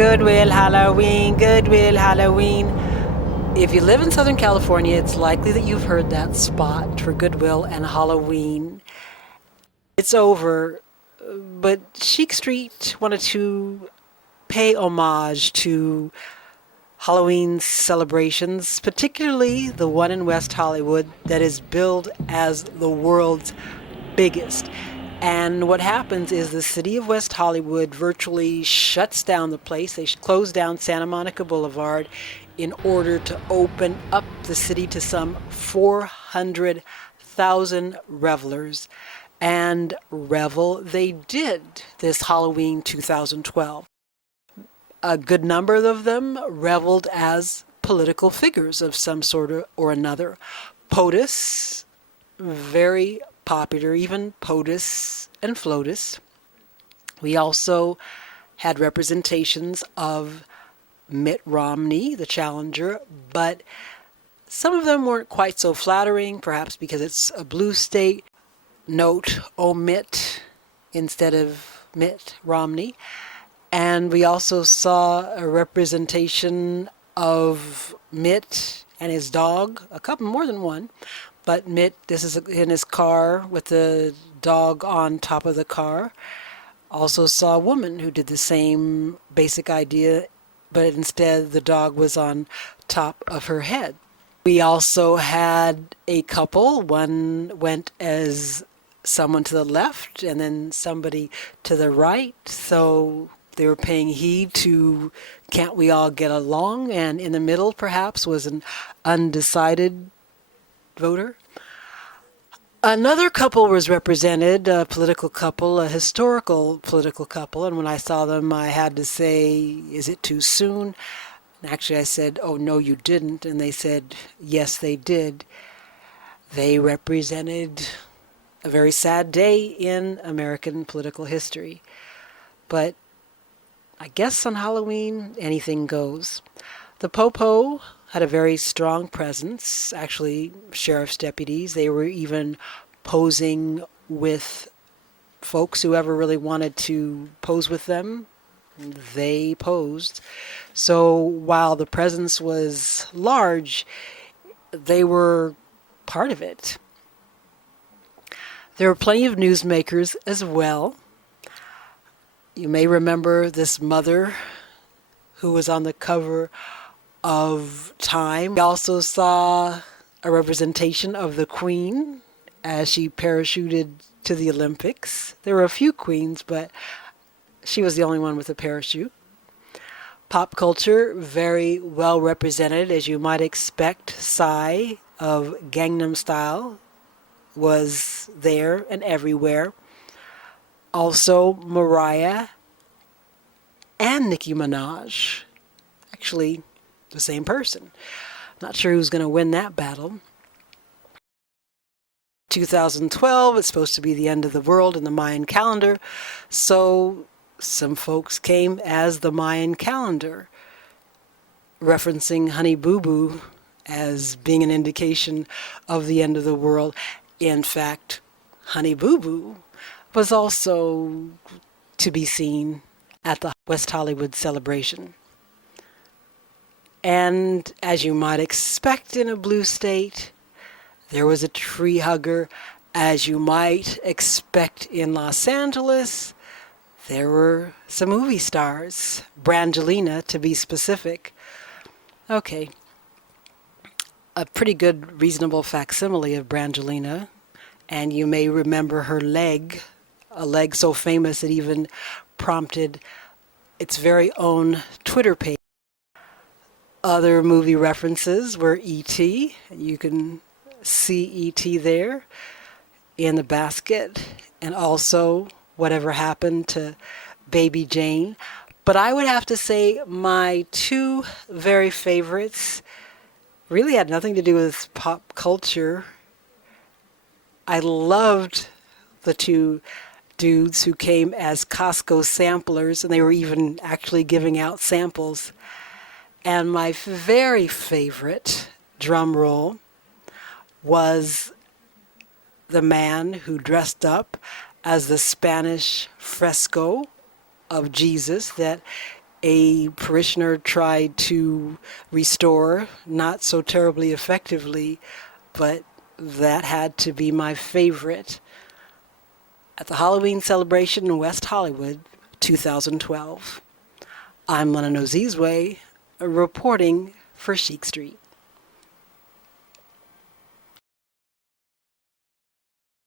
Goodwill Halloween, Goodwill Halloween. If you live in Southern California, it's likely that you've heard that spot for Goodwill and Halloween. It's over, but Chic Street wanted to pay homage to Halloween celebrations, particularly the one in West Hollywood that is billed as the world's biggest. And what happens is the city of West Hollywood virtually shuts down the place. They close down Santa Monica Boulevard in order to open up the city to some 400,000 revelers. And revel they did this Halloween 2012. A good number of them reveled as political figures of some sort or another. POTUS, very popular, even POTUS and FLOTUS. We also had representations of Mitt Romney, the challenger, but some of them weren't quite so flattering, perhaps because it's a blue state. Note, omit instead of Mitt Romney. And we also saw a representation of Mitt and his dog, a couple more than one. But Mitt, this is in his car with the dog on top of the car. Also saw a woman who did the same basic idea, but instead the dog was on top of her head. We also had a couple. One went as someone to the left and then somebody to the right. So they were paying heed to "Can't we all get along?" And in the middle, perhaps, was an undecided voter. Another couple was represented, a political couple, a historical political couple, and when I saw them I had to say, is it too soon? And actually I said, oh no you didn't, and they said, yes they did. They represented a very sad day in American political history. But I guess on Halloween anything goes. The Popo had a very strong presence, actually sheriff's deputies. They were even posing with folks who ever really wanted to pose with them. They posed. So while the presence was large, they were part of it. There were plenty of newsmakers as well. You may remember this mother who was on the cover of Time. We also saw a representation of the Queen as she parachuted to the Olympics. There were a few queens, but she was the only one with a parachute. Pop culture, very well represented, as you might expect. Psy of Gangnam Style was there and everywhere. Also, Mariah and Nicki Minaj. Actually, the same person. Not sure who's going to win that battle. 2012, it's supposed to be the end of the world in the Mayan calendar, so some folks came as the Mayan calendar, referencing Honey Boo Boo as being an indication of the end of the world. In fact, Honey Boo Boo was also to be seen at the West Hollywood celebration. And as you might expect in a blue state, there was a tree hugger. As you might expect in Los Angeles, there were some movie stars, Brangelina to be specific. Okay, a pretty good, reasonable facsimile of Brangelina, and you may remember her leg, a leg so famous it even prompted its very own Twitter page. Other movie references were E.T. You can see E.T. there in the basket, and also Whatever Happened to Baby Jane. But I would have to say my two very favorites really had nothing to do with pop culture. I loved the two dudes who came as Costco samplers, and they were even actually giving out samples. And my very favorite, drum roll, was the man who dressed up as the Spanish fresco of Jesus that a parishioner tried to restore, not so terribly effectively, but that had to be my favorite at the Halloween celebration in West Hollywood, 2012. I'm Lena Nozizwe, reporting for Chic Street.